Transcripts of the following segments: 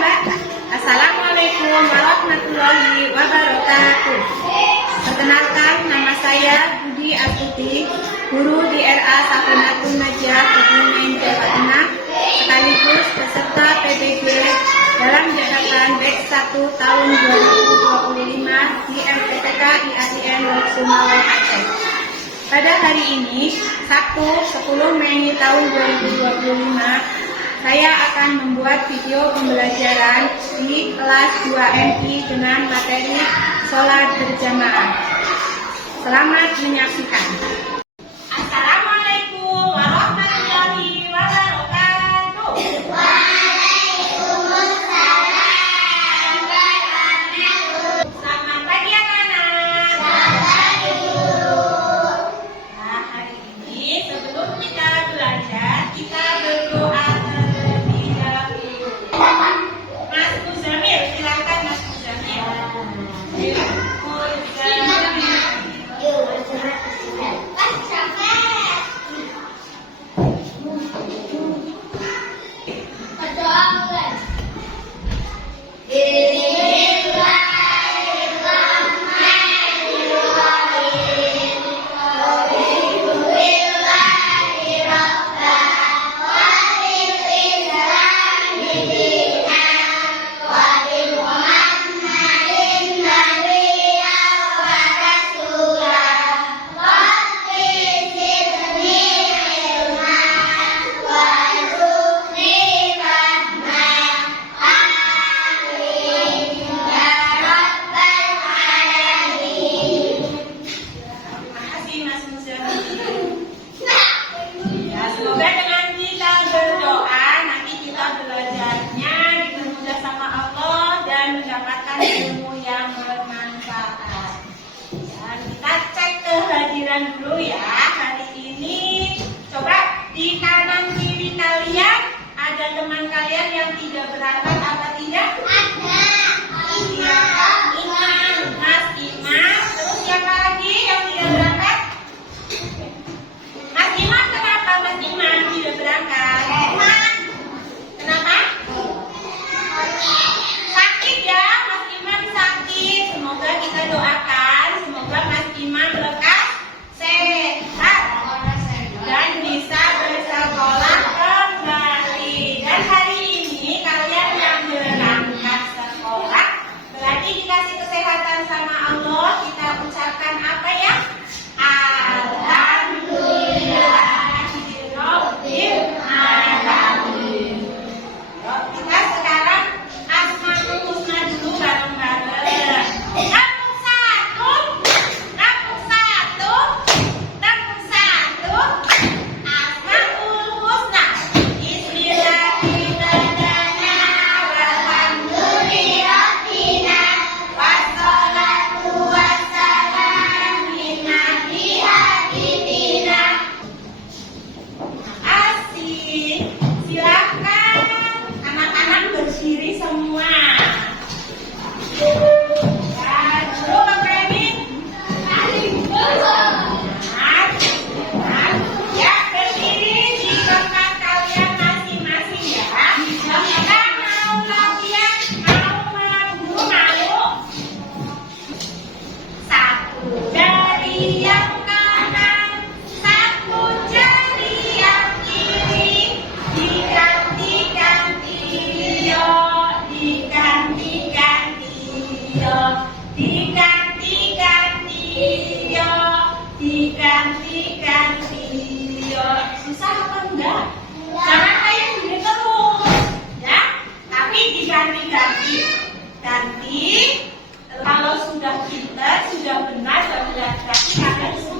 Mbak. Assalamualaikum warahmatullahi wabarakatuh. Perkenalkan, nama saya Budi Astuti, guru di RA Safinatun Najah Kebumen, Jawa Tengah, sekaligus peserta PBG dalam jabatan Batch 1 tahun 2025 di LPTK IAIN Lok Sumawe Aceh. Pada hari ini, Sabtu 10 Mei tahun 2025, saya akan membuat video pembelajaran di kelas 2MI dengan materi sholat berjamaah. Selamat menyaksikan. Assalamualaikum warahmatullahi wabarakatuh. Waalaikumsalam warahmatullahi. Selamat pagi anak-anak. Selamat pagi guru. Nah, hari ini sebelum kita belajar, kita berdoa. Mas Muzamil, silakan Mas Muzamil. Ilmu yang bermanfaat. Dan kita cek kehadiran dulu ya. Hari ini coba di kanan kiri kalian ada teman kalian yang tidak berangkat apa tidak? Ada. Siapa? Imam. Mas Imam. Terus siapa lagi yang tidak berangkat? Mas Imam, kenapa Mas Imam tidak berangkat? Kenapa? Sakit ya. Semoga kita doakan, semoga Mas Imam lekas sehat dan bisa bersekolah kembali. Dan hari ini kalian yang berangkat sekolah berarti dikasih kesehatan sama Allah. Kita ucapkan apa ya? Alhamdulillahirobbil alamin. Kita sekarang Asmaul Husna dulu bareng-bareng. Kampung satu, Asmaul Husna. Bismillahirrahmanirrahim. Walhamdulillahina. Wassalatu wassalam ala habibina. Asik. Silakan anak-anak berdiri semua. Susah apa enggak? Jangan kayak gini terus, ya. Tapi diganti-ganti. Ganti. Kalau sudah pintar, sudah benar, sudah kalian semua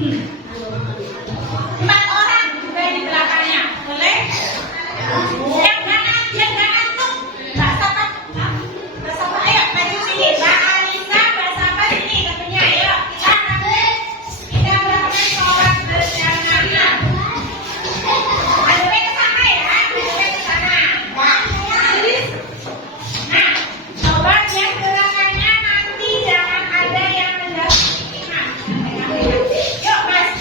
4 orang juga di belakangnya. Boleh? Yang nggak ngantuk. Mbak Sapa. Mbak Sapa, ayo maju sini. Mbak Alisa, Mbak Sapa sini tentunya. Ayo, kita melakukan sholat berjamaah. Aduknya ke sana ya, aduknya ke sana. Nah, coba lihat gerakannya nanti jangan ada yang mendapat. Yuk Mas.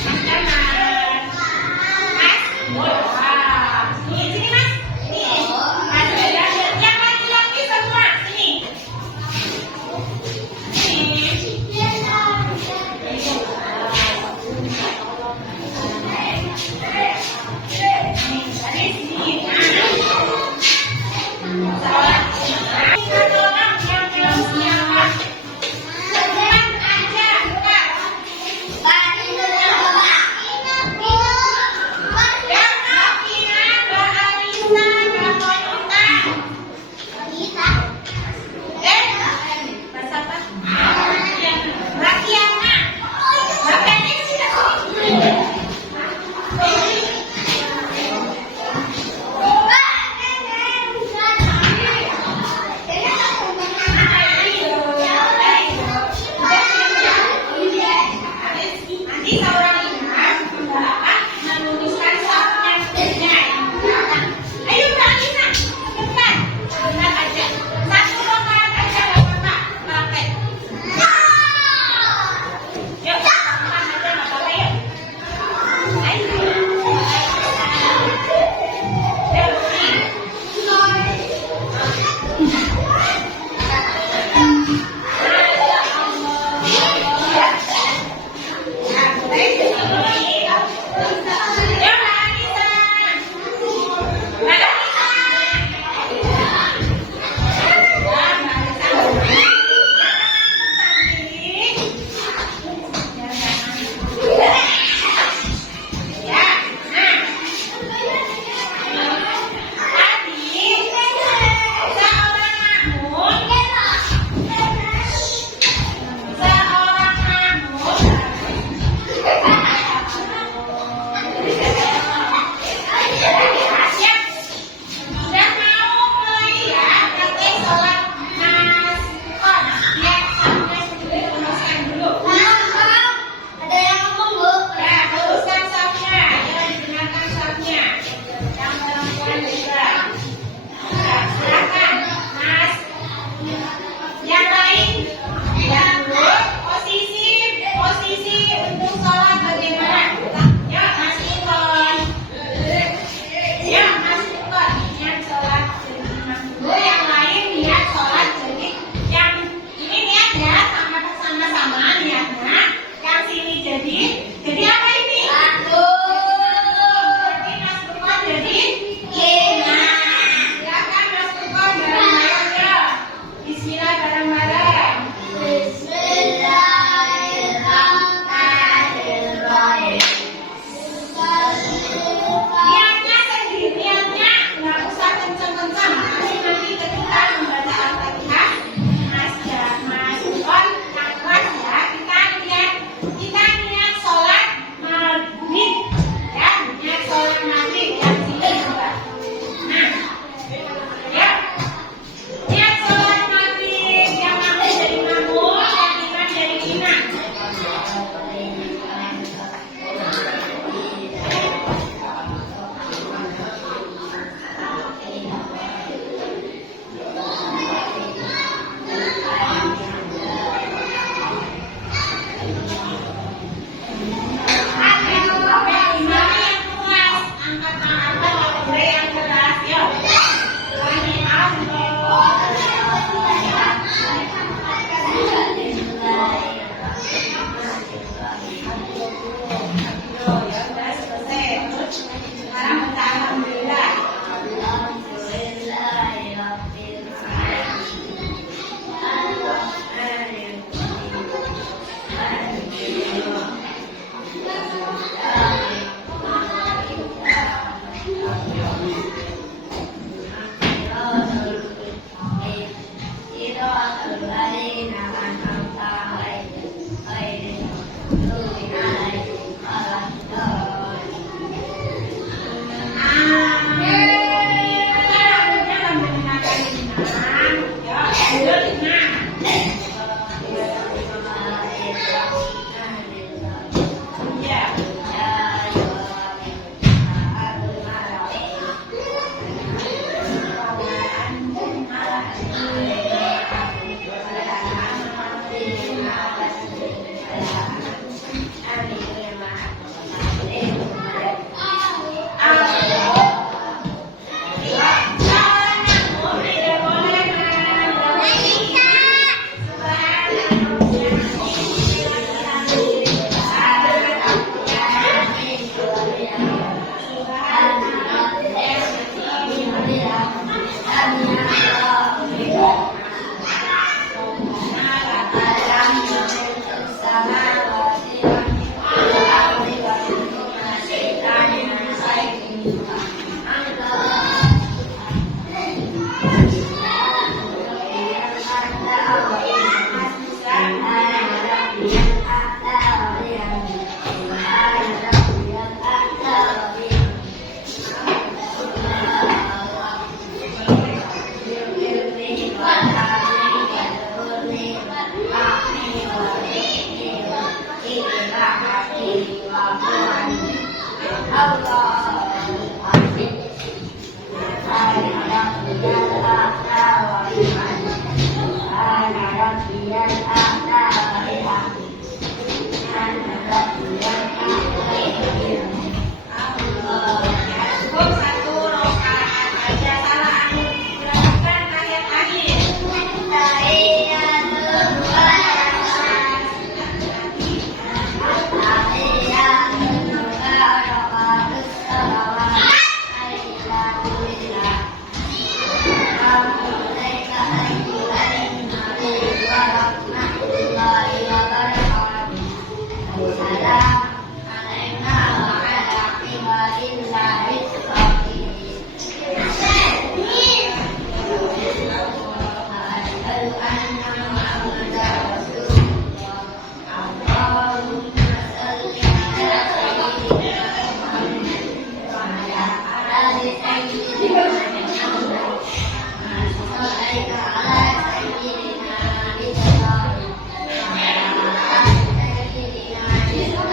Thank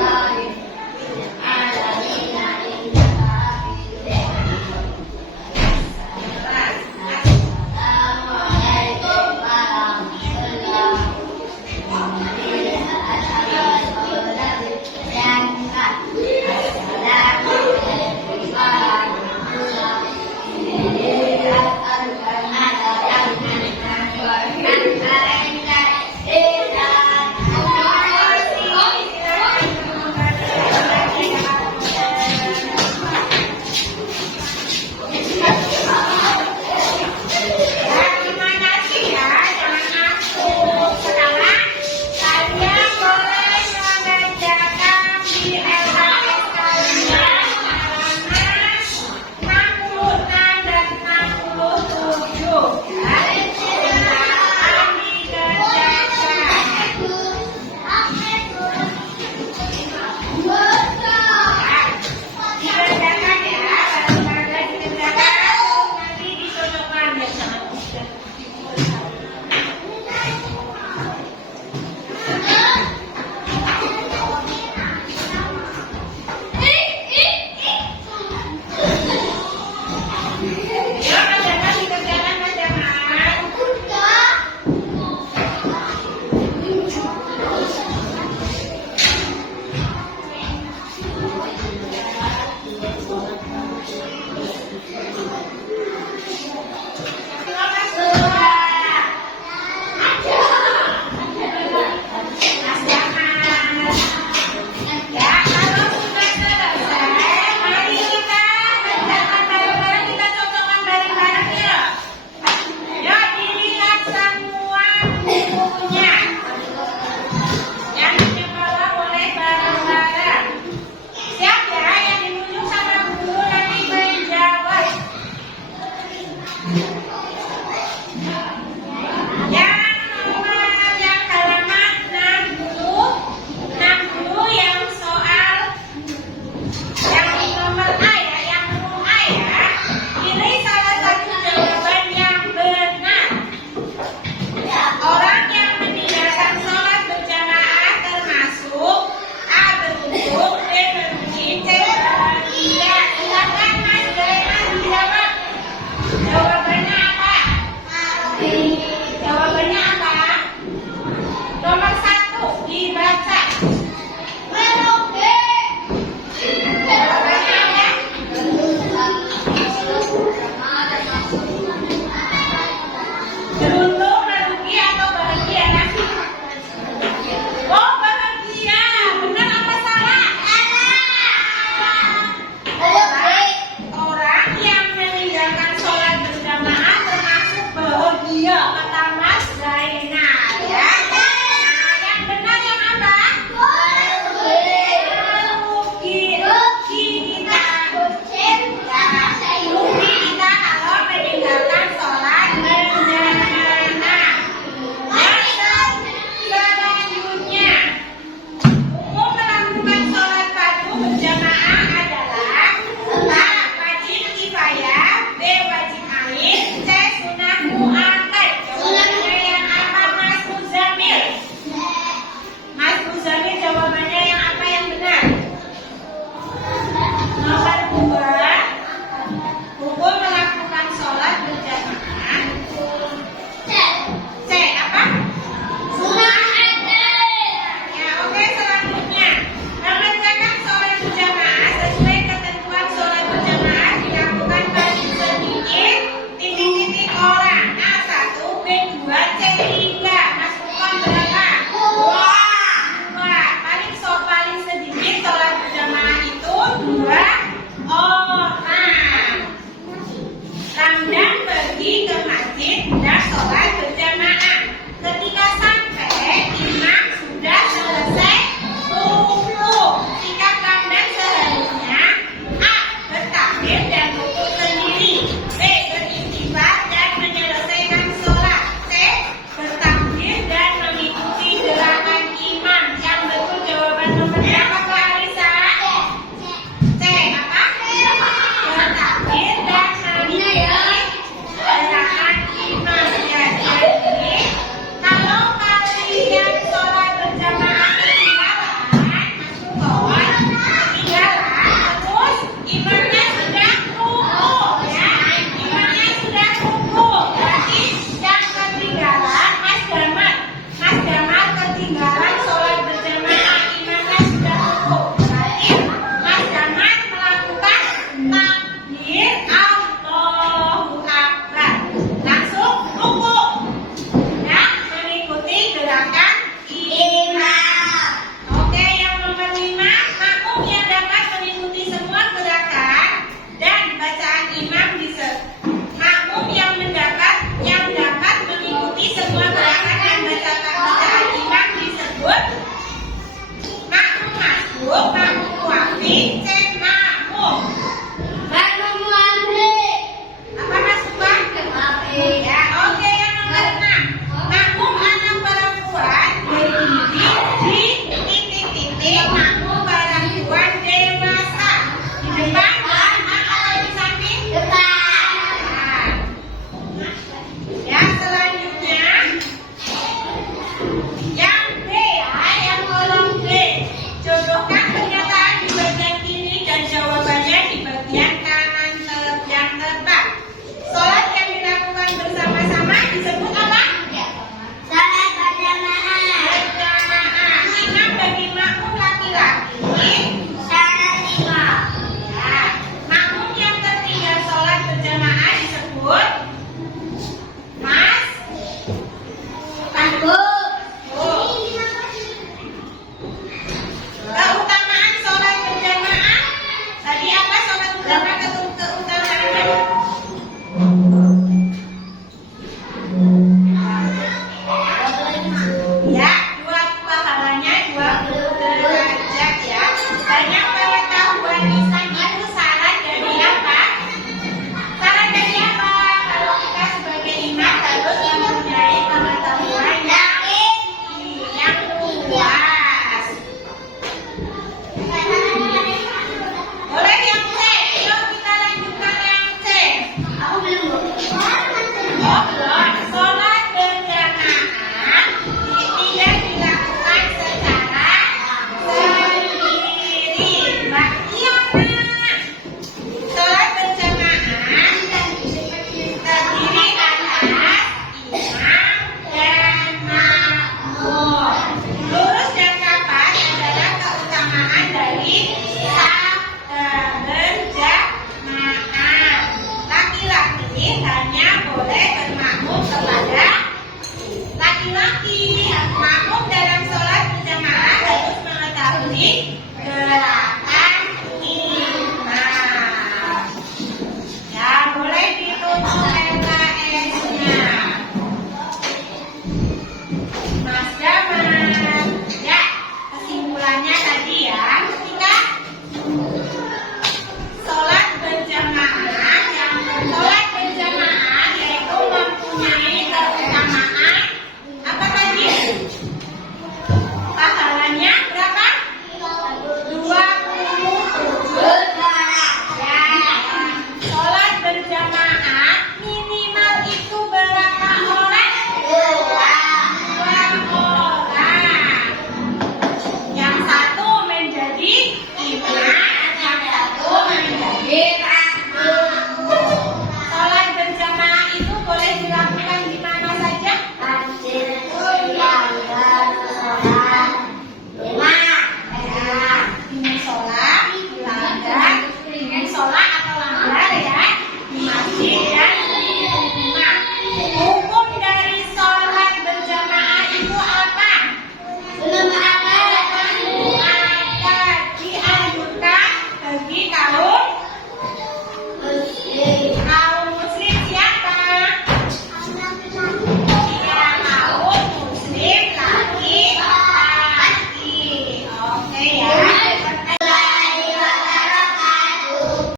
you. dicek makmum. Apa masukkan? Ya, oke, yang nomor 6. Makmum anak perempuan berdiri di titik-titik makmum perempuan dewasa. Di depan atau di samping? Depan. Ya, selanjutnya yang B ya, yang kolom B. Contohkan pernyataan di bagian kiri dan jawabannya di bagian kanan yang tepat. Sholat yang dilakukan bersama-sama disebut apa? Berjamaah. Ingat bagi makmum laki-laki. Ya, makmum yang tertinggal sholat berjamaah disebut Mas. Keutamaan sholat berjamaah. Tadi apa sholat berjamaah keutamaannya? Ya, 2 pahalanya 20 derajat ya. Banyak pengetahuan lisan itu syarat dari apa? Syarat dari apa? Kalau kita sebagai imam harus mempunyai pengetahuan yang luas. Boleh yang C? Yuk kita lanjutkan yang C. Oh belum. Sholat berjamaah tidak dilakukan secara sendiri. Mbak Tiana. Sholat berjamaah terdiri atas imam dan makmum. Lurus dan kapan adalah keutamaan dari saf berjamaah. Laki-laki hanya boleh bermakmum kepada laki-laki. Makmum dalam sholat berjamaah harus mengetahui gerakan